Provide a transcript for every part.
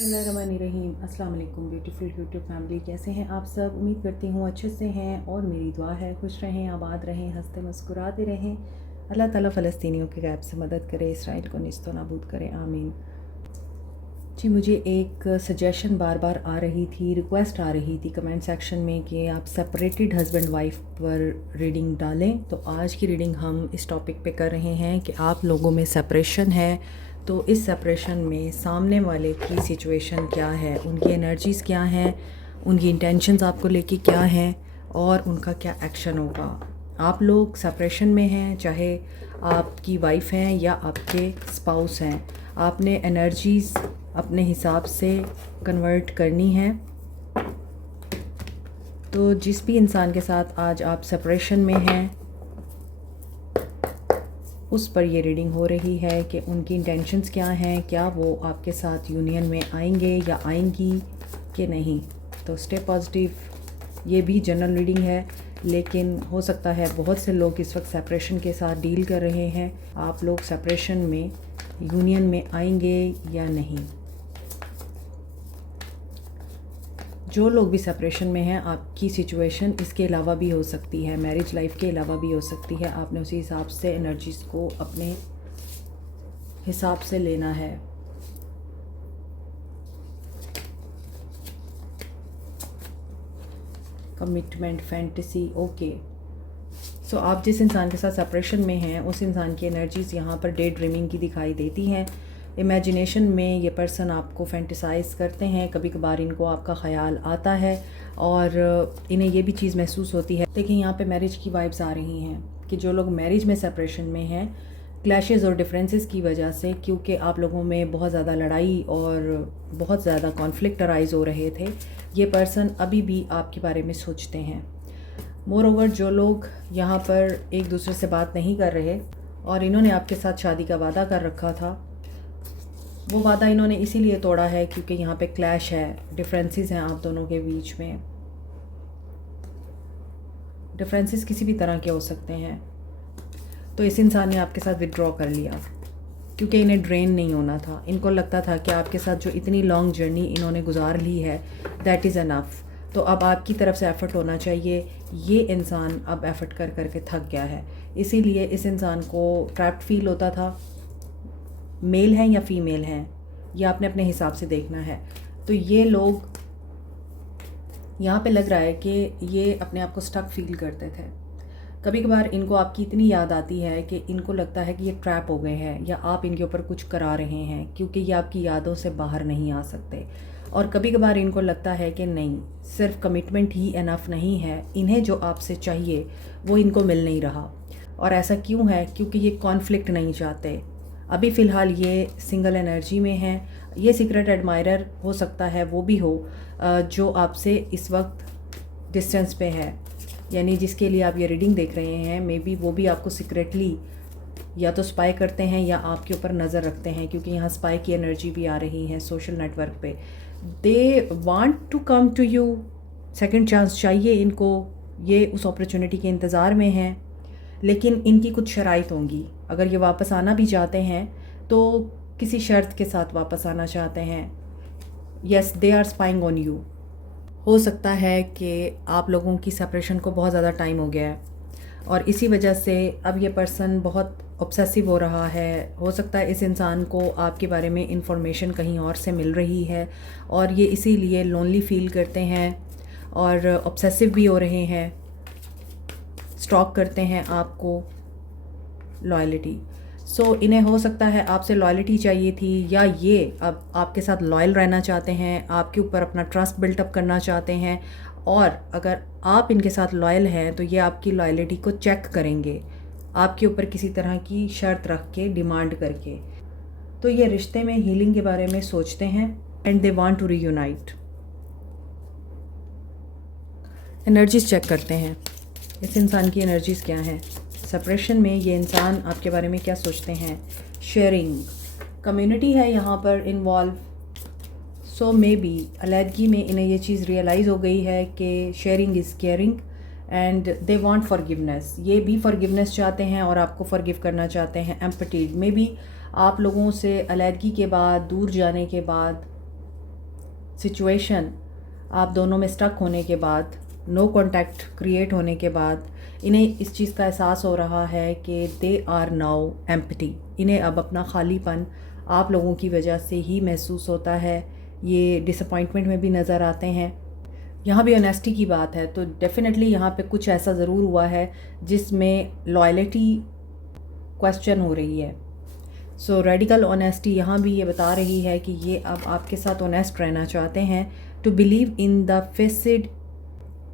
बिस्मिल्लाहिर्रहमानिर्रहीम। अस्सलाम वालेकुम ब्यूटीफुल यूट्यूब फैमिली, कैसे हैं आप सब? उम्मीद करती हूँ अच्छे से हैं और मेरी दुआ है खुश रहें, आबाद रहें, हंसते मुस्कुराते रहें। अल्लाह ताला फ़लस्तीनियों के गैब से मदद करे, इसराइल को निस्तो नाबूद करे, आमीन। जी, मुझे एक सजेशन बार बार आ रही थी, रिक्वेस्ट आ रही थी कमेंट सेक्शन में कि आप सेपरेटेड हस्बैंड वाइफ पर रीडिंग डालें। तो आज की रीडिंग हम इस टॉपिक पे कर रहे हैं कि आप लोगों में सेपरेशन है, तो इस सेपरेशन में सामने वाले की सिचुएशन क्या है, उनकी एनर्जीज़ क्या हैं, उनकी इंटेंशंस आपको लेके क्या हैं और उनका क्या एक्शन होगा। आप लोग सेपरेशन में हैं, चाहे आपकी वाइफ हैं या आपके स्पाउस हैं, आपने एनर्जीज़ अपने हिसाब से कन्वर्ट करनी है। तो जिस भी इंसान के साथ आज आप सेपरेशन में हैं, उस पर ये रीडिंग हो रही है कि उनकी इंटेंशंस क्या हैं, क्या वो आपके साथ यूनियन में आएंगे या आएंगी कि नहीं। तो स्टे पॉजिटिव। ये भी जनरल रीडिंग है, लेकिन हो सकता है बहुत से लोग इस वक्त सेपरेशन के साथ डील कर रहे हैं। आप लोग सेपरेशन में यूनियन में आएंगे या नहीं। जो लोग भी सेपरेशन में हैं, आपकी सिचुएशन इसके अलावा भी हो सकती है, मैरिज लाइफ के अलावा भी हो सकती है। आपने उसी हिसाब से एनर्जीज़ को अपने हिसाब से लेना है। Commitment, fantasy, okay. सो आप जिस इंसान के साथ सेपरेशन में हैं, उस इंसान की एनर्जीज़ यहाँ पर डे ड्रीमिंग की दिखाई देती हैं। इमेजिनेशन में ये पर्सन आपको फैंटिसाइज़ करते हैं, कभी कभार इनको आपका ख़याल आता है और इन्हें ये भी चीज़ महसूस होती है। देखिए, यहाँ पे मैरिज की वाइब्स आ रही हैं कि जो लोग मैरिज में सेपरेशन में हैं, क्लैशेस और डिफरेंसेस की वजह से, क्योंकि आप लोगों में बहुत ज़्यादा लड़ाई और बहुत ज़्यादा कॉन्फ्लिक्ट अराइज़ हो रहे थे, ये पर्सन अभी भी आपके बारे में सोचते हैं। मोर ओवर, जो लोग यहाँ पर एक दूसरे से बात नहीं कर रहे और इन्होंने आपके साथ शादी का वादा कर रखा था, वो वादा इन्होंने इसीलिए तोड़ा है क्योंकि यहाँ पे क्लैश है, डिफरेंसेस हैं आप दोनों के बीच में। डिफरेंसेस किसी भी तरह के हो सकते हैं। तो इस इंसान ने आपके साथ विड्रॉ कर लिया क्योंकि इन्हें ड्रेन नहीं होना था। इनको लगता था कि आपके साथ जो इतनी लॉन्ग जर्नी इन्होंने गुजार ली है, दैट इज़ अनफ। तो अब आपकी तरफ से एफ़र्ट होना चाहिए। ये इंसान अब एफ़र्ट कर करके थक गया है, इसीलिए इस इंसान को ट्रैप्ड फील होता था। मेल हैं या फीमेल हैं, ये आपने अपने हिसाब से देखना है। तो ये लोग, यहाँ पे लग रहा है कि ये अपने आप को स्टक फील करते थे। कभी कभार इनको आपकी इतनी याद आती है कि इनको लगता है कि ये ट्रैप हो गए हैं या आप इनके ऊपर कुछ करा रहे हैं, क्योंकि ये आपकी यादों से बाहर नहीं आ सकते। और कभी कभार इनको लगता है कि नहीं, सिर्फ कमिटमेंट ही इनफ नहीं है, इन्हें जो आपसे चाहिए वो इनको मिल नहीं रहा। और ऐसा क्यों है? क्योंकि ये कॉन्फ्लिक्ट नहीं चाहते। अभी फ़िलहाल ये सिंगल एनर्जी में हैं। ये सीक्रेट एडमायरर हो सकता है, वो भी हो जो आपसे इस वक्त डिस्टेंस पे है, यानी जिसके लिए आप ये रीडिंग देख रहे हैं, मे बी वो भी आपको सीक्रेटली या तो स्पाई करते हैं या आपके ऊपर नज़र रखते हैं, क्योंकि यहाँ स्पाई की एनर्जी भी आ रही है सोशल नेटवर्क पे। They want to come to you, second chance चाहिए इनको, ये उस अपॉर्चुनिटी के इंतज़ार में हैं, लेकिन इनकी कुछ शराइत होंगी। अगर ये वापस आना भी चाहते हैं तो किसी शर्त के साथ वापस आना चाहते हैं। Yes, they are spying on you. हो सकता है कि आप लोगों की सेपरेशन को बहुत ज़्यादा टाइम हो गया है और इसी वजह से अब ये पर्सन बहुत ऑब्सेसिव हो रहा है। हो सकता है इस इंसान को आपके बारे में इंफॉर्मेशन कहीं और से मिल रही है और ये इसीलिए लोनली फील करते हैं और ऑब्सेसिव भी हो रहे हैं, स्टॉक करते हैं आपको लॉयल्टी। सो इन्हें हो सकता है आपसे लॉयल्टी चाहिए थी, या ये अब आपके साथ लॉयल रहना चाहते हैं, आपके ऊपर अपना ट्रस्ट बिल्टअप करना चाहते हैं। और अगर आप इनके साथ लॉयल हैं तो ये आपकी लॉयल्टी को चेक करेंगे, आपके ऊपर किसी तरह की शर्त रख के, डिमांड करके। तो ये रिश्ते में हीलिंग के बारे में सोचते हैं and they want to reunite. Energies check करते हैं, इस इंसान की एनर्जीज़ क्या हैं। सेपरेशन में ये इंसान आपके बारे में क्या सोचते हैं। शेयरिंग, कम्युनिटी है यहाँ पर इन्वॉल्व। सो मे बी अलहदगी में इन्हें ये चीज़ रियलाइज़ हो गई है कि sharing is caring and they want forgiveness. ये भी फॉरगिवनेस चाहते हैं और आपको फॉरगिव करना चाहते हैं। एम्पैथी में भी आप लोगों से अलहदगी के बाद, दूर जाने के बाद, सिचुएशन आप दोनों में स्टक होने के बाद, नो कॉन्टैक्ट क्रिएट होने के बाद, इन्हें इस चीज़ का एहसास हो रहा है कि दे आर नाउ एम्प्टी। इन्हें अब अपना खालीपन आप लोगों की वजह से ही महसूस होता है। ये डिसअपॉइंटमेंट में भी नज़र आते हैं। यहाँ भी ऑनेस्टी की बात है, तो डेफिनेटली यहाँ पे कुछ ऐसा ज़रूर हुआ है जिसमें लॉयल्टी क्वेश्चन हो रही है। सो रेडिकल ऑनेस्टी यहाँ भी ये बता रही है कि ये अब आपके साथ ऑनेस्ट रहना चाहते हैं। To believe in the facade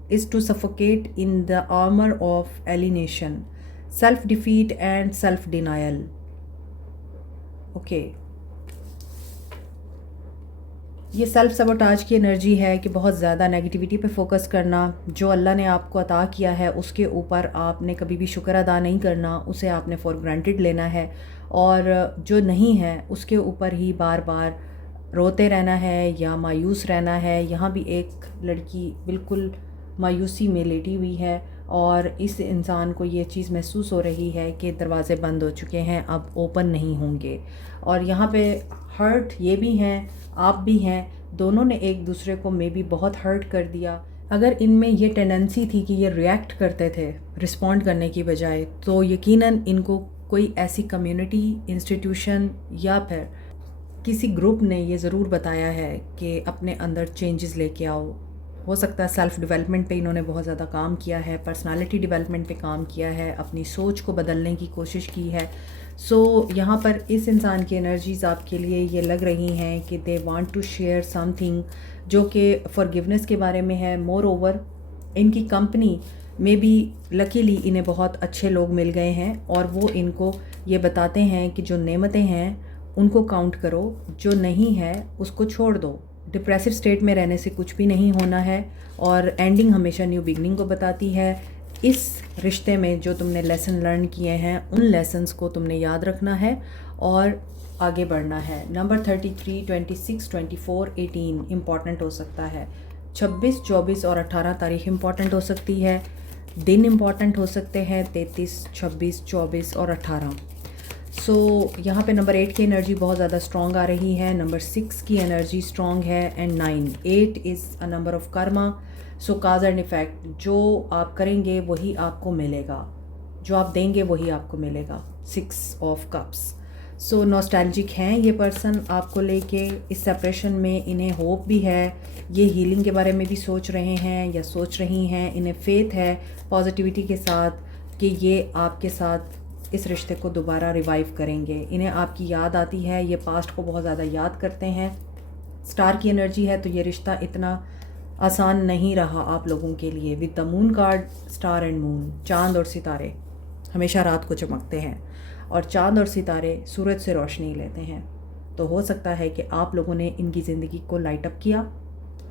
is to suffocate in the armor of alienation, self-defeat and self-denial. Okay. ये सेल्फ सबोटाज की एनर्जी है कि बहुत ज़्यादा नेगेटिविटी पे फोकस करना। जो अल्लाह ने आपको अता किया है उसके ऊपर आपने कभी भी शुक्र अदा नहीं करना, उसे आपने फॉर ग्रांटेड लेना है, और जो नहीं है उसके ऊपर ही बार बार रोते रहना है या मायूस रहना है। यहाँ भी एक लड़की बिल्कुल मायूसी में लेटी हुई है और इस इंसान को ये चीज़ महसूस हो रही है कि दरवाज़े बंद हो चुके हैं, अब ओपन नहीं होंगे। और यहाँ पे हर्ट ये भी हैं, आप भी हैं, दोनों ने एक दूसरे को मे बी बहुत हर्ट कर दिया। अगर इनमें ये टेंडेंसी थी कि ये रिएक्ट करते थे रिस्पॉन्ड करने की बजाय, तो यकीनन इनको कोई ऐसी कम्युनिटी, इंस्टीट्यूशन या फिर किसी ग्रुप ने ये ज़रूर बताया है कि अपने अंदर चेंजेस लेके आओ। हो सकता है सेल्फ़ डेवलपमेंट पे इन्होंने बहुत ज़्यादा काम किया है, पर्सनालिटी डेवलपमेंट पे काम किया है, अपनी सोच को बदलने की कोशिश की है। सो यहाँ पर इस इंसान की एनर्जीज़ आपके लिए ये लग रही हैं कि they want to share something जो कि फॉरगिवनेस के बारे में है। मोर ओवर इनकी कंपनी में भी लकीली इन्हें बहुत अच्छे लोग मिल गए हैं और वो इनको ये बताते हैं कि जो नेमतें हैं उनको काउंट करो, जो नहीं है उसको छोड़ दो। डिप्रेसिव स्टेट में रहने से कुछ भी नहीं होना है और एंडिंग हमेशा न्यू बिगनिंग को बताती है। इस रिश्ते में जो तुमने लेसन लर्न किए हैं उन लेसन्स को तुमने याद रखना है और आगे बढ़ना है। नंबर 33, 26, 24, 18 इम्पॉर्टेंट हो सकता है। 26, 24 और 18 तारीख इम्पॉर्टेंट हो सकती है। दिन इम्पॉर्टेंट हो सकते हैं 33, 26, 24 और 18। सो यहाँ पे नंबर 8 की एनर्जी बहुत ज़्यादा स्ट्रॉन्ग आ रही है, नंबर 6 की एनर्जी स्ट्रॉन्ग है and 9। 8 is a number of Karma. So cause and effect, जो आप करेंगे वही आपको मिलेगा, जो आप देंगे वही आपको मिलेगा। 6 ऑफ कप्स। सो नॉस्टैल्जिक हैं ये पर्सन आपको लेके। इस सेपरेशन में इन्हें होप भी है, ये हीलिंग के बारे में भी सोच रहे हैं या सोच रही हैं। इन्हें फेथ है पॉजिटिविटी के साथ कि ये आपके साथ इस रिश्ते को दोबारा रिवाइव करेंगे। इन्हें आपकी याद आती है, ये पास्ट को बहुत ज़्यादा याद करते हैं। स्टार की एनर्जी है तो ये रिश्ता इतना आसान नहीं रहा आप लोगों के लिए। With the moon card, star and moon, चाँद और सितारे हमेशा रात को चमकते हैं और चाँद और सितारे सूरज से रोशनी लेते हैं। तो हो सकता है कि आप लोगों ने इनकी ज़िंदगी को लाइट अप किया,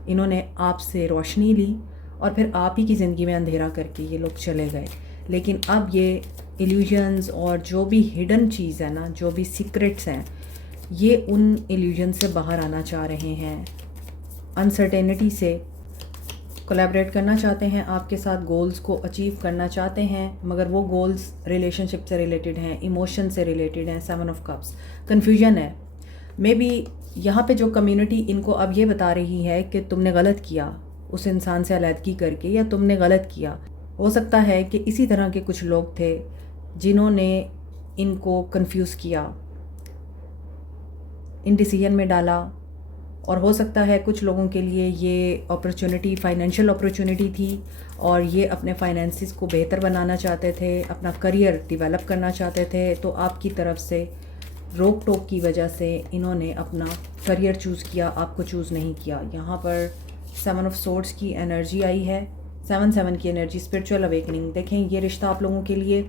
इन्होंने आपसे रोशनी ली और फिर आप ही की ज़िंदगी में अंधेरा करके ये लोग चले गए। लेकिन अब ये इल्यूजन्स और जो भी हिडन चीज़ है ना, जो भी सीक्रेट्स हैं, ये उन इल्यूजन से बाहर आना चाह रहे हैं। अनसर्टेनिटी से कोलैबोरेट करना चाहते हैं आपके साथ, गोल्स को अचीव करना चाहते हैं, मगर वो गोल्स रिलेशनशिप से रिलेटेड हैं, इमोशन से रिलेटेड हैं। 7 ऑफ कप्स, कन्फ्यूजन है। मे बी यहाँ पे जो कम्युनिटी इनको अब ये बता रही है कि तुमने गलत किया उस इंसान से अलहदगी करके, या तुमने गलत किया। हो सकता है कि इसी तरह के कुछ लोग थे जिन्होंने इनको कंफ्यूज किया, इन डिसीजन में डाला। और हो सकता है कुछ लोगों के लिए ये अपॉर्चुनिटी फाइनेंशियल अपॉर्चुनिटी थी और ये अपने फाइनेंसिस को बेहतर बनाना चाहते थे, अपना करियर डेवलप करना चाहते थे। तो आपकी तरफ से रोक टोक की वजह से इन्होंने अपना करियर चूज़ किया, आपको चूज़ नहीं किया। यहाँ पर 7 ऑफ सोर्ड्स की एनर्जी आई है, 7 की एनर्जी, स्पिरिचुअल अवेकनिंग। देखें ये रिश्ता आप लोगों के लिए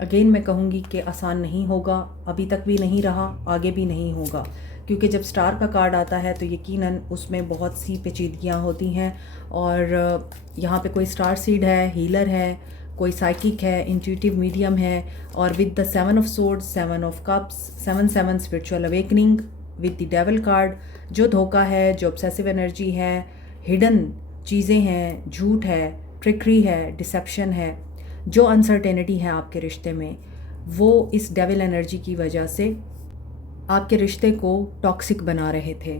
अगेन मैं कहूँगी कि आसान नहीं होगा, अभी तक भी नहीं रहा, आगे भी नहीं होगा, क्योंकि जब स्टार का कार्ड आता है तो यकीनन उसमें बहुत सी पेचीदगियाँ होती हैं। और यहाँ पे कोई स्टार सीड है, हीलर है, कोई साइकिक है, इंट्यूटिव मीडियम है, और with the 7 of swords, 7 of cups, 7 spiritual awakening with the devil card. जो धोखा है, जो ऑब्सेसिव एनर्जी है, हिडन चीज़ें हैं, झूठ है, ट्रिकरी है, डिसेप्शन है, जो अनसर्टेनिटी है आपके रिश्ते में, वो इस डेविल एनर्जी की वजह से आपके रिश्ते को टॉक्सिक बना रहे थे।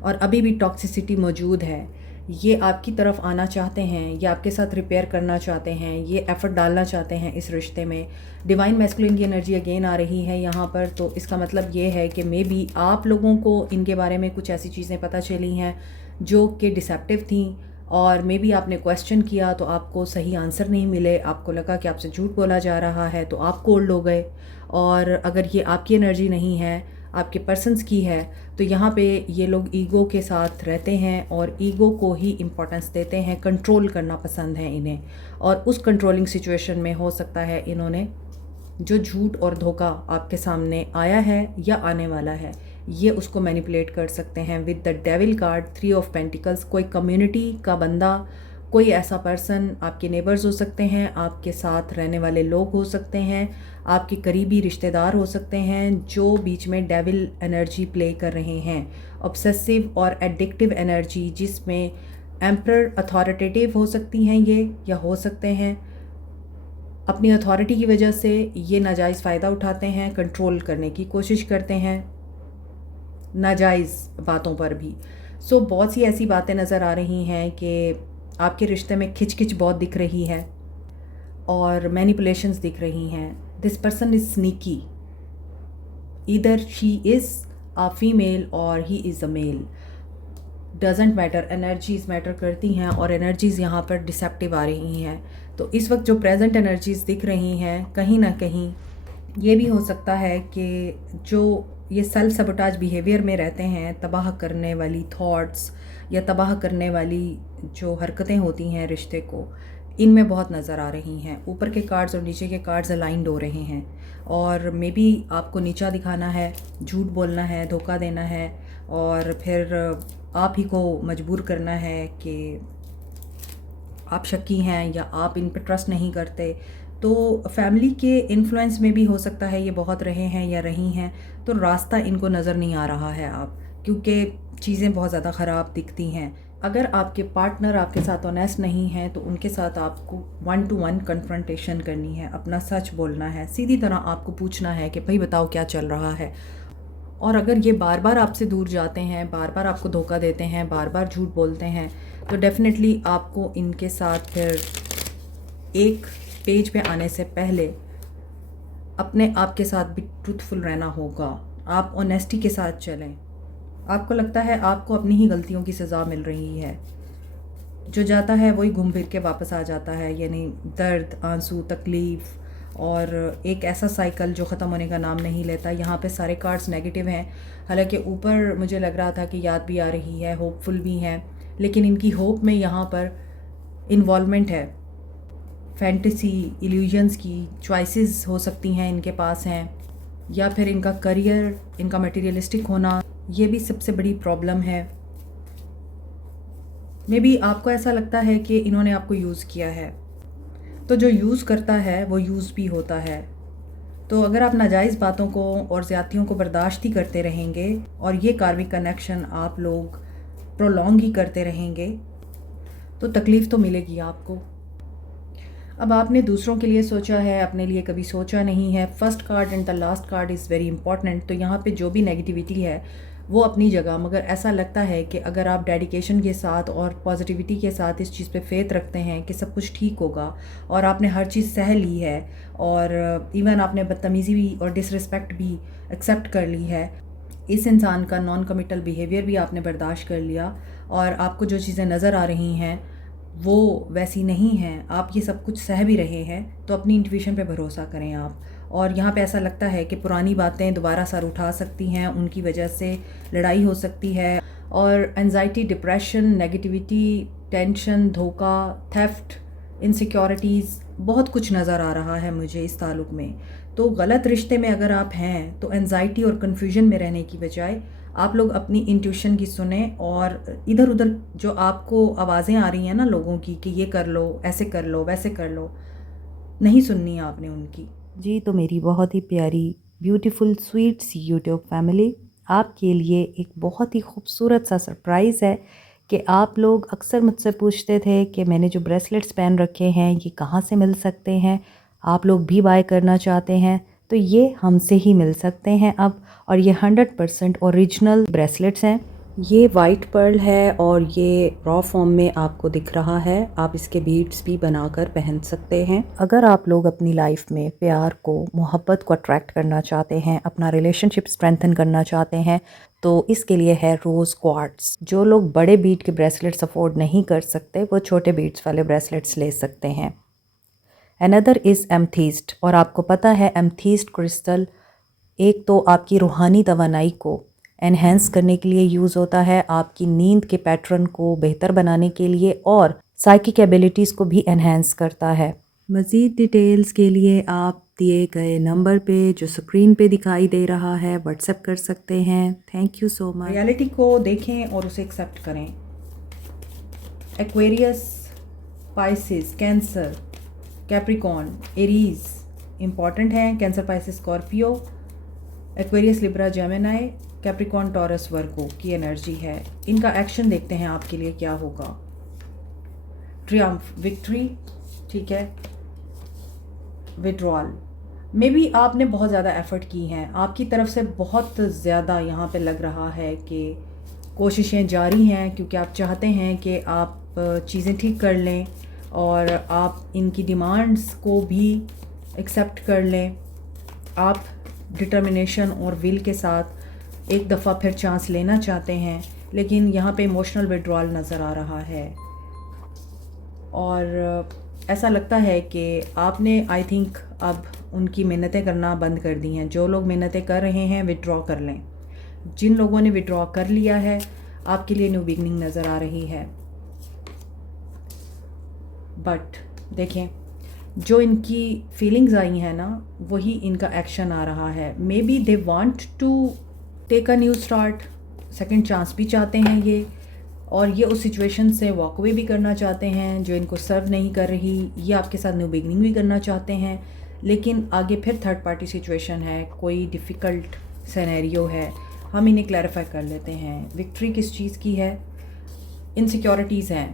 और अभी भी टॉक्सिसिटी मौजूद है। ये आपकी तरफ आना चाहते हैं, ये आपके साथ रिपेयर करना चाहते हैं, ये एफ़र्ट डालना चाहते हैं इस रिश्ते में। डिवाइन मैस्कुलिन की एनर्जी अगेन आ रही है यहाँ पर, तो इसका मतलब ये है कि मे बी आप लोगों को इनके बारे में कुछ ऐसी चीज़ें पता चली हैं जो कि डिसेप्टिव थी, और मे बी आपने क्वेश्चन किया तो आपको सही आंसर नहीं मिले, आपको लगा कि आपसे झूठ बोला जा रहा है, तो आप कोल्ड हो गए। और अगर ये आपकी एनर्जी नहीं है, आपके पर्सन्स की है, तो यहाँ पे ये लोग ईगो के साथ रहते हैं और ईगो को ही इम्पोर्टेंस देते हैं, कंट्रोल करना पसंद है इन्हें। और उस कंट्रोलिंग सिचुएशन में हो सकता है इन्होंने जो झूठ और धोखा आपके सामने आया है या आने वाला है, ये उसको मैनिपुलेट कर सकते हैं with the devil card, 3 of pentacles. कोई कम्युनिटी का बंदा, कोई ऐसा पर्सन, आपके नेबर्स हो सकते हैं, आपके साथ रहने वाले लोग हो सकते हैं, आपके करीबी रिश्तेदार हो सकते हैं, जो बीच में डेविल एनर्जी प्ले कर रहे हैं, ऑब्सेसिव और एडिक्टिव एनर्जी, जिसमें एम्परर अथॉरिटेटिव हो सकती हैं ये, या हो सकते हैं अपनी अथॉरिटी की वजह से ये नाजायज़ फ़ायदा उठाते हैं, कंट्रोल करने की कोशिश करते हैं नाजायज़ बातों पर भी। सो बहुत सी ऐसी बातें नज़र आ रही हैं कि आपके रिश्ते में खिच बहुत दिख रही है और मैनिपुलेशंस दिख रही हैं। This person is sneaky, either she is a female और he is a male, doesn't matter, energies matter करती हैं और एनर्जीज़ यहाँ पर डिसेप्टिव आ रही हैं। तो इस वक्त जो प्रेजेंट एनर्जीज़ दिख रही हैं, कहीं ना कहीं ये भी हो सकता है कि जो ये सेल्फ सबोटाज बिहेवियर में रहते हैं, तबाह करने वाली थॉट्स या तबाह करने वाली जो हरकतें होती हैं रिश्ते को, इनमें बहुत नज़र आ रही हैं। ऊपर के कार्ड्स और नीचे के कार्ड्स अलाइंड हो रहे हैं, और मे बी आपको नीचा दिखाना है, झूठ बोलना है, धोखा देना है, और फिर आप ही को मजबूर करना है कि आप शक्की हैं या आप इन पर ट्रस्ट नहीं करते। तो फैमिली के इन्फ्लुएंस में भी हो सकता है ये बहुत रहे हैं या रही हैं, तो रास्ता इनको नज़र नहीं आ रहा है आप, क्योंकि चीज़ें बहुत ज़्यादा ख़राब दिखती हैं। अगर आपके पार्टनर आपके साथ ऑनेस्ट नहीं हैं तो उनके साथ आपको 1 to 1 कन्फ्रंटेशन करनी है, अपना सच बोलना है, सीधी तरह आपको पूछना है कि भाई बताओ क्या चल रहा है। और अगर ये बार बार आपसे दूर जाते हैं, बार बार आपको धोखा देते हैं, बार बार झूठ बोलते हैं, तो डेफ़िनेटली आपको इनके साथ फिर एक पेज पे आने से पहले अपने आप के साथ भी ट्रूथफुल रहना होगा। आप ऑनेस्टी के साथ चलें। आपको लगता है आपको अपनी ही गलतियों की सज़ा मिल रही है, जो जाता है वही घूम फिर के वापस आ जाता है, यानी दर्द, आंसू, तकलीफ़, और एक ऐसा साइकिल जो ख़त्म होने का नाम नहीं लेता। यहाँ पे सारे कार्ड्स नेगेटिव हैं, हालांकि ऊपर मुझे लग रहा था कि याद भी आ रही है, होपफुल भी हैं, लेकिन इनकी होप में यहाँ पर इन्वॉल्वमेंट है, फैंटेसी, इल्यूजन्स की चॉइसेस हो सकती हैं इनके पास हैं, या फिर इनका करियर, इनका मटेरियलिस्टिक होना, ये भी सबसे बड़ी प्रॉब्लम है। मे बी आपको ऐसा लगता है कि इन्होंने आपको यूज़ किया है, तो जो यूज़ करता है वो यूज़ भी होता है। तो अगर आप नाजायज़ बातों को और ज़्यादतियों को बर्दाश्त ही करते रहेंगे और ये कार्मिक कनेक्शन आप लोग प्रोलॉन्ग ही करते रहेंगे, तो तकलीफ़ तो मिलेगी आपको। अब आपने दूसरों के लिए सोचा है, अपने लिए कभी सोचा नहीं है। First card and the last card is very important. तो यहाँ पे जो भी नेगेटिविटी है वो अपनी जगह, मगर ऐसा लगता है कि अगर आप डेडिकेशन के साथ और पॉजिटिविटी के साथ इस चीज़ पे फेथ रखते हैं कि सब कुछ ठीक होगा, और आपने हर चीज़ सह ली है, और इवन आपने बदतमीज़ी भी और डिसरिस्पेक्ट भी एक्सेप्ट कर ली है, इस इंसान का नॉन कमिटल बिहेवियर भी आपने बर्दाश्त कर लिया, और आपको जो चीज़ें नज़र आ रही हैं वो वैसी नहीं हैं, आप ये सब कुछ सह भी रहे हैं, तो अपनी इंट्यूशन पे भरोसा करें आप। और यहाँ पे ऐसा लगता है कि पुरानी बातें दोबारा सर उठा सकती हैं, उनकी वजह से लड़ाई हो सकती है, और एंजाइटी, डिप्रेशन, नेगेटिविटी, टेंशन, धोखा, थेफ्ट, इनसिक्योरिटीज़, बहुत कुछ नज़र आ रहा है मुझे इस ताल्लुक़ में। तो गलत रिश्ते में अगर आप हैं तो एंजाइटी और कन्फ्यूजन में रहने की बजाय आप लोग अपनी इंट्यूशन की सुने, और इधर उधर जो आपको आवाज़ें आ रही हैं ना लोगों की कि ये कर लो, ऐसे कर लो, वैसे कर लो, नहीं सुननी है आपने उनकी। जी, तो मेरी बहुत ही प्यारी ब्यूटीफुल स्वीट सी यूट्यूब फैमिली, आपके लिए एक बहुत ही खूबसूरत सा सरप्राइज़ है कि आप लोग अक्सर मुझसे पूछते थे कि मैंने जो ब्रेसलेट्स पहन रखे हैं ये कहाँ से मिल सकते हैं, आप लोग भी बाय करना चाहते हैं तो ये हमसे ही मिल सकते हैं अब। और ये 100% ओरिजिनल ब्रेसलेट्स हैं। ये वाइट पर्ल है और ये रॉ फॉर्म में आपको दिख रहा है। आप इसके बीड्स भी बनाकर पहन सकते हैं। अगर आप लोग अपनी लाइफ में प्यार को, मोहब्बत को अट्रैक्ट करना चाहते हैं, अपना रिलेशनशिप स्ट्रेंथन करना चाहते हैं, तो इसके लिए है रोज़ क्वार्ट्स। जो लोग बड़े बीड के ब्रेसलेट्स अफोर्ड नहीं कर सकते वो छोटे बीड्स वाले ब्रेसलेट्स ले सकते हैं। अनदर इज़ एमथीस्ट, और आपको पता है एमथीस्ट क्रिस्टल एक तो आपकी रूहानी तवानाई को एनहेंस करने के लिए यूज़ होता है, आपकी नींद के पैटर्न को बेहतर बनाने के लिए, और साइकिक एबिलिटीज़ को भी एनहेंस करता है। मज़ीद डिटेल्स के लिए आप दिए गए नंबर पे जो स्क्रीन पे दिखाई दे रहा है व्हाट्सएप कर सकते हैं। Thank you so much. Reality को देखें और उसे एक्सेप्ट करें। Aquarius, Pisces, Cancer, Capricorn, Aries important हैं। Cancer, Pisces, Scorpio, Aquarius, Libra, Gemini, Capricorn, Taurus, Virgo की एनर्जी है। इनका एक्शन देखते हैं आपके लिए क्या होगा। ट्रियम्फ, विक्ट्री, ठीक है। विड्रॉल, मे बी आपने बहुत ज़्यादा एफर्ट की हैं, आपकी तरफ से बहुत ज़्यादा यहाँ पे लग रहा है कि कोशिशें जारी हैं, क्योंकि आप चाहते हैं कि आप चीज़ें ठीक कर लें और आप इनकी डिमांड्स को भी एक्सेप्ट कर लें। आप डिटर्मिनेशन और विल के साथ एक दफ़ा फिर चांस लेना चाहते हैं, लेकिन यहाँ पे इमोशनल विड्रॉल नज़र आ रहा है और ऐसा लगता है कि आपने आई थिंक अब उनकी मिन्नतें करना बंद कर दी हैं। जो लोग मिन्नतें कर रहे हैं विड्रॉ कर लें। जिन लोगों ने विड्रॉ कर लिया है आपके लिए न्यू बिगनिंग नज़र आ रही है। बट देखें, जो इनकी फीलिंग्स आई हैं ना, वही इनका एक्शन आ रहा है। May be they want to take a new start, second chance भी चाहते हैं ये, और ये उस सिचुएशन से वॉक अवे भी करना चाहते हैं जो इनको सर्व नहीं कर रही। ये आपके साथ न्यू बिगनिंग भी करना चाहते हैं, लेकिन आगे फिर थर्ड पार्टी सिचुएशन है, कोई डिफ़िकल्ट सिनेरियो है। हम इन्हें क्लैरिफाई कर लेते हैं। विक्ट्री किस चीज़ की है? इनसिक्योरिटीज़ हैं।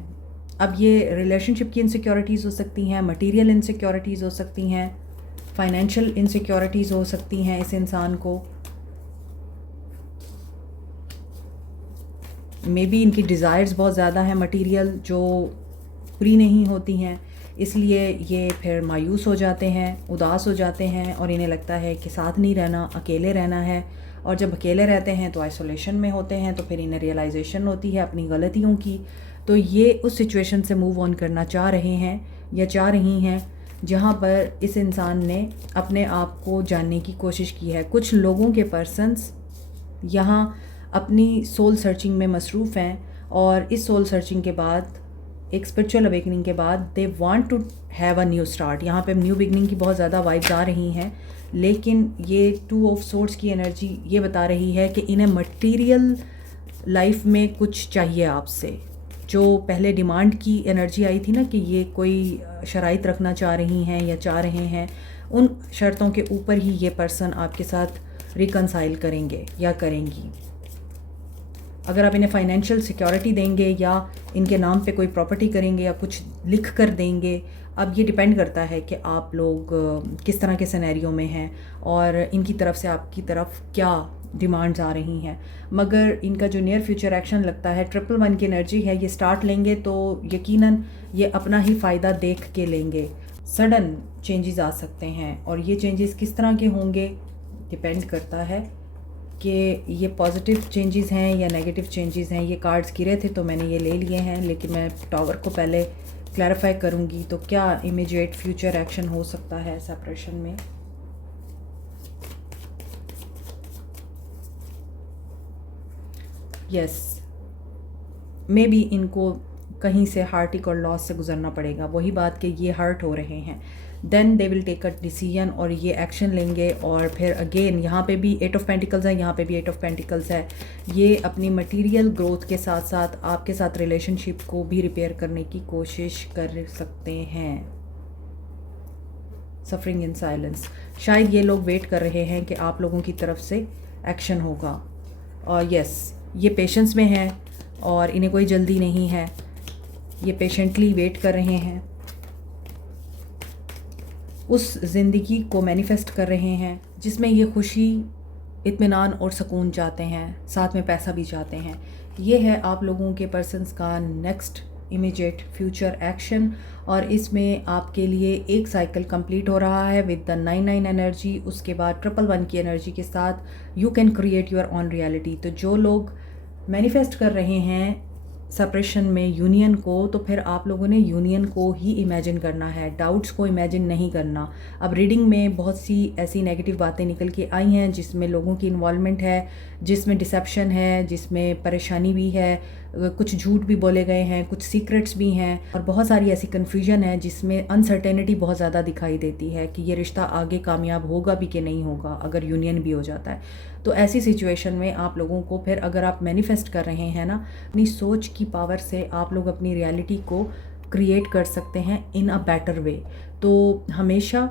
अब ये रिलेशनशिप की इनसिक्योरिटीज़ हो सकती हैं, मटीरियल इनसिक्योरिटीज़ हो सकती हैं, फाइनेंशियल इनसिक्योरिटीज़ हो सकती हैं इस इंसान को। मे बी इनकी डिज़ायर्स बहुत ज़्यादा हैं मटीरियल, जो पूरी नहीं होती हैं, इसलिए ये फिर मायूस हो जाते हैं, उदास हो जाते हैं और इन्हें लगता है कि साथ नहीं रहना, अकेले रहना है। और जब अकेले रहते हैं तो आइसोलेशन में होते हैं, तो फिर इन्हें रियलाइजेशन होती है अपनी गलतियों की। तो ये उस सिचुएशन से मूव ऑन करना चाह रहे हैं या चाह रही हैं जहाँ पर इस इंसान ने अपने आप को जानने की कोशिश की है। कुछ लोगों के पर्सन्स यहाँ अपनी सोल सर्चिंग में मसरूफ़ हैं और इस सोल सर्चिंग के बाद, एक स्पिरिचुअल अवेकनिंग के बाद, they want to have a new start. यहाँ पे न्यू बिगनिंग की बहुत ज़्यादा वाइब्स आ रही हैं, लेकिन ये 2 ऑफ सोर्ड्स की एनर्जी ये बता रही है कि इन्हें मटीरियल लाइफ में कुछ चाहिए आपसे। जो पहले डिमांड की एनर्जी आई थी ना कि ये कोई शराइत रखना चाह रही हैं या चाह रहे हैं, उन शर्तों के ऊपर ही ये पर्सन आपके साथ रिकनसाइल करेंगे या करेंगी। अगर आप इन्हें फाइनेंशियल सिक्योरिटी देंगे या इनके नाम पे कोई प्रॉपर्टी करेंगे या कुछ लिख कर देंगे, अब ये डिपेंड करता है कि आप लोग किस तरह के सिनेरियो में हैं और इनकी तरफ से आपकी तरफ क्या डिमांड्स आ रही हैं। मगर इनका जो नियर फ्यूचर एक्शन लगता है 111 की एनर्जी है, ये स्टार्ट लेंगे तो यकीनन ये अपना ही फ़ायदा देख के लेंगे। सडन चेंजेस आ सकते हैं और ये चेंजेस किस तरह के होंगे डिपेंड करता है कि ये पॉजिटिव चेंजेस हैं या नेगेटिव चेंजेस हैं। ये कार्ड्स गिरे थे तो मैंने ये ले लिए हैं, लेकिन मैं टावर को पहले क्लैरिफाई करूँगी। तो क्या इमीडिएट फ्यूचर एक्शन हो सकता है सेपरेशन में? यस, मे बी इनको कहीं से हार्टिक और लॉस से गुजरना पड़ेगा। वही बात कि ये हर्ट हो रहे हैं, then they will take a decision और ये एक्शन लेंगे। और फिर अगेन यहाँ पे भी 8 ऑफ पेंटिकल्स है, यहाँ पे भी 8 ऑफ पेंटिकल्स है। ये अपनी मटेरियल ग्रोथ के साथ साथ आपके साथ रिलेशनशिप को भी रिपेयर करने की कोशिश कर सकते हैं। सफरिंग इन साइलेंस, शायद ये लोग वेट कर रहे हैं कि आप लोगों की तरफ से एक्शन होगा। और यस, ये पेशेंस में हैं और इन्हें कोई जल्दी नहीं है, ये पेशेंटली वेट कर रहे हैं, उस ज़िंदगी को मैनिफेस्ट कर रहे हैं जिसमें ये खुशी इत्मीनान और सुकून चाहते हैं, साथ में पैसा भी चाहते हैं। ये है आप लोगों के पर्सन्स का नेक्स्ट इमीडिएट फ्यूचर एक्शन, और इसमें आपके लिए एक साइकिल कंप्लीट हो रहा है विद द 99 एनर्जी। उसके बाद 111 की एनर्जी के साथ you can create your on reality. तो जो लोग मैनिफेस्ट कर रहे हैं सेपरेशन में यूनियन को, तो फिर आप लोगों ने यूनियन को ही इमेजिन करना है, डाउट्स को इमेजिन नहीं करना। अब रीडिंग में बहुत सी ऐसी नेगेटिव बातें निकल के आई हैं जिसमें लोगों की इन्वॉल्वमेंट है, जिसमें डिसेप्शन है, जिसमें परेशानी भी है, कुछ झूठ भी बोले गए हैं, कुछ सीक्रेट्स भी हैं, और बहुत सारी ऐसी कन्फ्यूजन है जिसमें अनसर्टेनिटी बहुत ज़्यादा दिखाई देती है कि ये रिश्ता आगे कामयाब होगा भी कि नहीं होगा अगर यूनियन भी हो जाता है। तो ऐसी सिचुएशन में आप लोगों को फिर, अगर आप मैनिफेस्ट कर रहे हैं ना, अपनी सोच की पावर से आप लोग अपनी रियलिटी को क्रिएट कर सकते हैं इन अ बेटर वे। तो हमेशा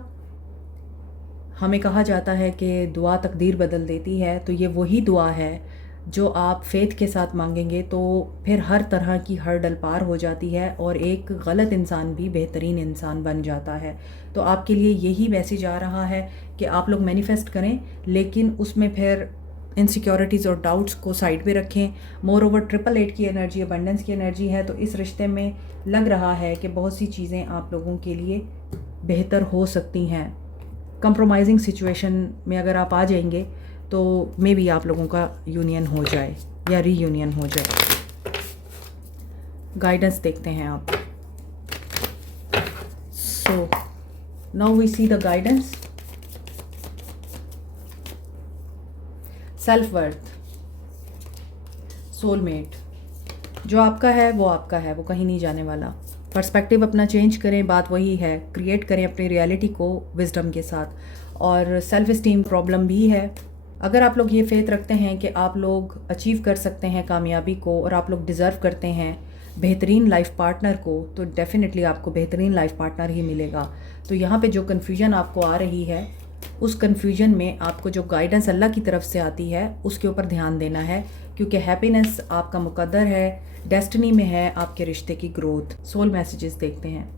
हमें कहा जाता है कि दुआ तकदीर बदल देती है, तो ये वही दुआ है जो आप फेथ के साथ मांगेंगे तो फिर हर तरह की हर्डल पार हो जाती है और एक गलत इंसान भी बेहतरीन इंसान बन जाता है। तो आपके लिए यही मैसेज आ रहा है कि आप लोग मैनिफेस्ट करें, लेकिन उसमें फिर इनसिक्योरिटीज़ और डाउट्स को साइड पे रखें। मोर ओवर 888 की एनर्जी अबंडेंस की एनर्जी है, तो इस रिश्ते में लग रहा है कि बहुत सी चीज़ें आप लोगों के लिए बेहतर हो सकती हैं। कंप्रोमाइजिंग सिचुएशन में अगर आप आ जाएंगे तो मे बी आप लोगों का यूनियन हो जाए या रीयूनियन हो जाए। गाइडेंस देखते हैं आप। So now we see the guidance. Self worth, soulmate, जो आपका है वो आपका है, वो कहीं नहीं जाने वाला। पर्सपेक्टिव अपना चेंज करें, बात वही है, क्रिएट करें अपनी रियलिटी को विजडम के साथ। और सेल्फ इस्टीम प्रॉब्लम भी है। अगर आप लोग ये फेथ रखते हैं कि आप लोग अचीव कर सकते हैं कामयाबी को और आप लोग डिज़र्व करते हैं बेहतरीन लाइफ पार्टनर को, तो डेफिनेटली आपको बेहतरीन लाइफ पार्टनर ही मिलेगा। तो यहाँ पे जो कन्फ्यूजन आपको आ रही है, उस कन्फ्यूजन में आपको जो गाइडेंस अल्लाह की तरफ से आती है उसके ऊपर ध्यान देना है, क्योंकि हैप्पीनेस आपका मुकद्दर है, डेस्टिनी में है आपके रिश्ते की ग्रोथ। सोल मैसेजेस देखते हैं।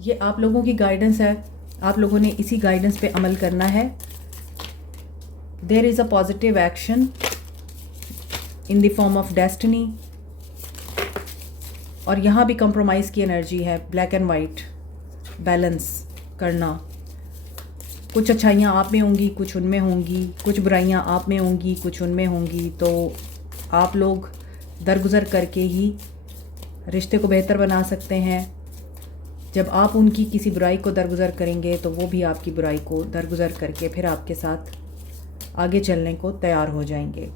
ये आप लोगों की गाइडेंस है, आप लोगों ने इसी गाइडेंस पे अमल करना है। There is a positive action in the form of destiny, और यहाँ भी कंप्रोमाइज़ की एनर्जी है, ब्लैक एंड वाइट बैलेंस करना। कुछ अच्छाइयाँ आप में होंगी, कुछ उनमें होंगी, कुछ बुराइयाँ आप में होंगी, कुछ उनमें होंगी। तो आप लोग दरगुज़र करके ही रिश्ते को बेहतर बना सकते हैं। जब आप उनकी किसी बुराई को दरगुज़र करेंगे तो वो भी आपकी बुराई को दरगुज़र करके फिर आपके साथ आगे चलने को तैयार हो जाएंगे।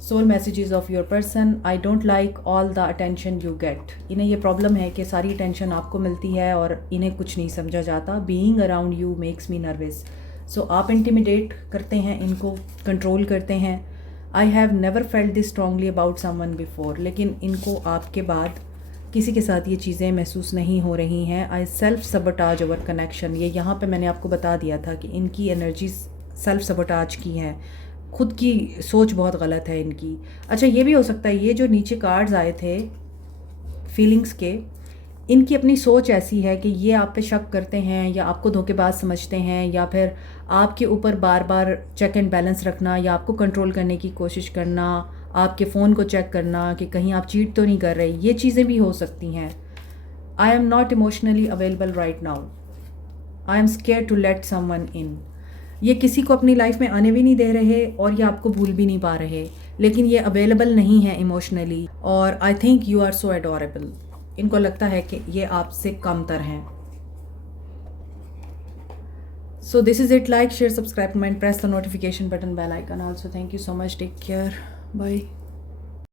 Soul messages of your person. I don't like all the attention you get. इन्हें ये प्रॉब्लम है कि सारी अटेंशन आपको मिलती है और इन्हें कुछ नहीं समझा जाता। Being around you makes me nervous. So आप इंटिमिडेट करते हैं, इनको कंट्रोल करते हैं। I have never felt this strongly about someone before. लेकिन इनको आपके बाद किसी के साथ ये चीज़ें महसूस नहीं हो रही हैं। I self sabotage over connection. ये यहाँ पे मैंने आपको बता दिया था कि इनकी एनर्जीज सेल्फ सबोटाज की हैं, खुद की सोच बहुत गलत है इनकी। अच्छा, ये भी हो सकता है ये जो नीचे कार्ड्स आए थे फीलिंग्स के, इनकी अपनी सोच ऐसी है कि ये आप पे शक करते हैं या आपको धोखेबाज समझते हैं, या फिर आपके ऊपर बार बार चेक एंड बैलेंस रखना या आपको कंट्रोल करने की कोशिश करना, आपके फ़ोन को चेक करना कि कहीं आप चीट तो नहीं कर रहे। ये चीज़ें भी हो सकती हैं। I am not emotionally available right now. I am scare to let someone in. ये किसी को अपनी लाइफ में आने भी नहीं दे रहे और ये आपको भूल भी नहीं पा रहे, लेकिन ये अवेलेबल नहीं है इमोशनली। और I think you are so adorable. इनको लगता है कि ये आपसे कमतर हैं। So this is it. Like, share, subscribe, comment, press the notification button, bell icon also. Thank you so much. Take care. Bye.